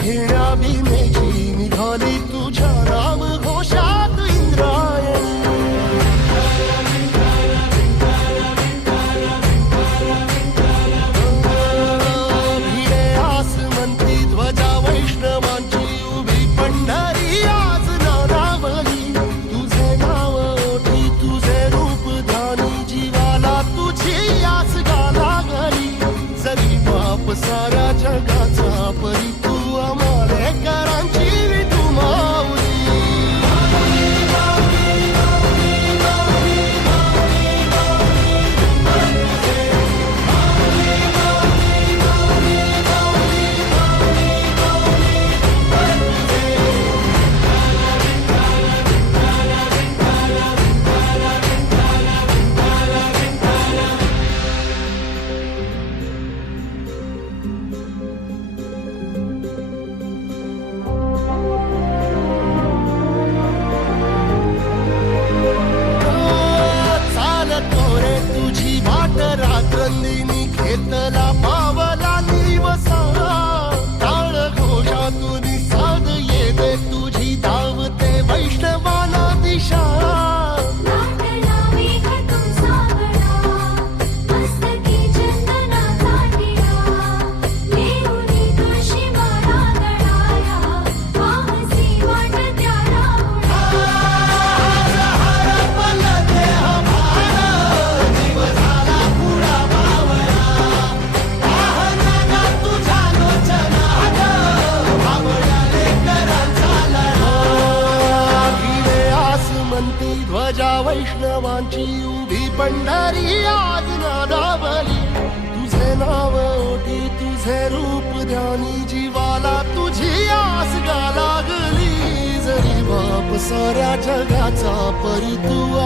घेण्या भीमेची निघाली तुझ्या राम घोषात इंद्रायणी. भिडे आसमंती ध्वजा वैष्णवांची उभी पंढरी आज नानावली. तुझे नाव ओठी तुझे रूप ध्यानी जीवाला तुझी आस गाला गली. जरी बाप साऱ्या जगाचा परी तू आमालेकरांची विठू माऊली. रात्रंदिनी घेतला पावला दिवसा. टाळ घोषातून साध येते तुझी धावते वैष्णवाला दिशा. ध्वजा वैष्णवांची उभी पंढरी आज नादावली. तुझे नाव ओठी तुझे रूप ध्यानी जीवाला तुझी आस गा लागली. जरी बाप साऱ्या जगाचा परी तू